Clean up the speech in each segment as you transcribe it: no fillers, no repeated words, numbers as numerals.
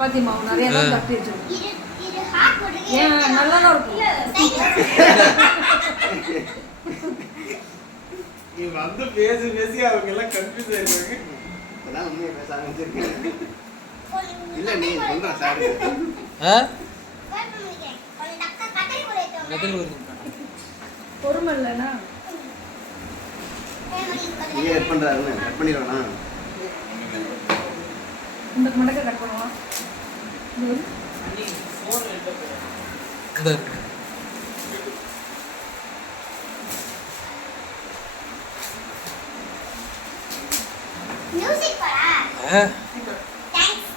சப்பாத்தி மாவு நிறைய தான் தட்டி வச்சிருக்கோம். ஏன் நல்லா தான் இருக்கும். நீ வந்து பேசி பேசி அவங்க எல்லாம் கன்ஃபியூஸ் ஆயிடுவாங்க. இப்பதான் உண்மையை பேச ஆரம்பிச்சிருக்கேன். இல்ல நீ சொல்ற சார் பொறுமை இல்லைண்ணா. நீ கட் பண்றாருன்னு கட் பண்ணிடுவானா? இந்த மடக்க கட் பண்ணுவா. மியூசிக் போடா. தேங்க்ஸ்.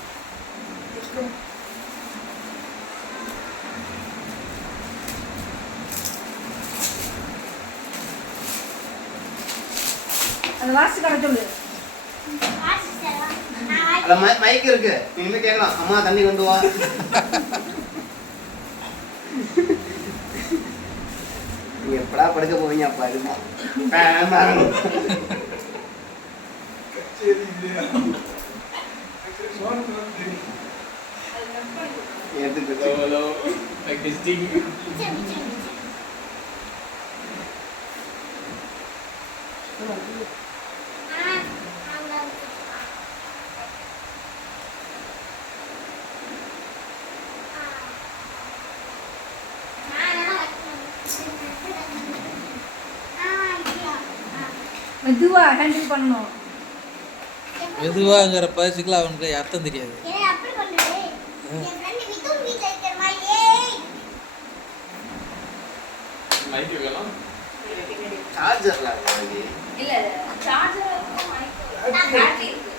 அந்த லாஸ்ட் கடை சொல்லு. அத மைக் இருக்கு. நீங்க கேக்கலாம். அம்மா தண்ணி கொண்டு வா. நீங்க எப்படா படுக்க போவீங்க அப்பா இதுமா. சரி இல்லையா? சோனத்துல தெரியும். எடுத்து ஹலோ லைக் டெஸ்டிங். மெதுவா ஹேண்டில் பண்ணணும். மெதுவாங்கிற பரிசுக்குலாம் அவனுக்கு அர்த்தம் தெரியாது. மைக் வைக்கலாம். சார்ஜர்ல இல்ல சார்ஜர் மைக் பேட்டரி இருக்கு.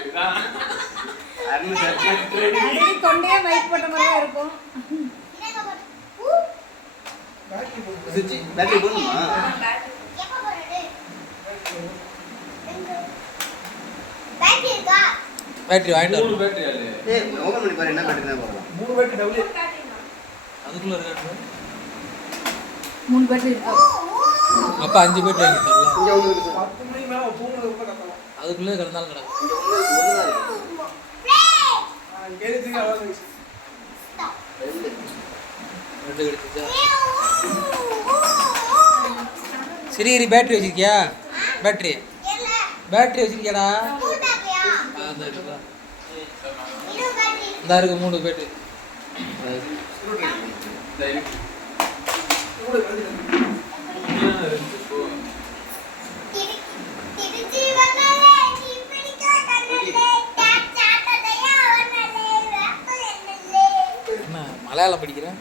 இதுதான் அடிக்கடி தொண்டையே மைக் போட்ட மாதிரி தான் இருக்கும். பேட்டரி போடணுமா? பேட்டரி வாங்கிட்டு 3 பேட்டரி ஆளு. ஏய் ஓபன் பண்ணி பாரு என்ன பேட்டரி தான் போறோம். 3 பேட்டரி டபுள். அதுக்குள்ள இருக்காது. 3 பேட்டரி இருக்கு. அப்ப 5 பேட்டரி வாங்கி தரலாம். இங்க ஒண்ணு இருக்கு சார். 10 மணிக்கு மேல தூங்குறது கூட கத்தலாம். அதுக்குள்ளே கிடந்தாலும் கிடக்கும். இங்க ஒண்ணு தான் இருக்கு. கேளுங்க அவ்வளவு. ரெண்டு கிடைச்சிச்சா? சரி பேட்டரி வச்சிருக்கியா? பேட்டரி வச்சிருக்கியாடா? அந்த இருக்கா? இந்த இருக்கு 3 பேட்டரி. என்ன மலையாளம் படிக்கிறேன்?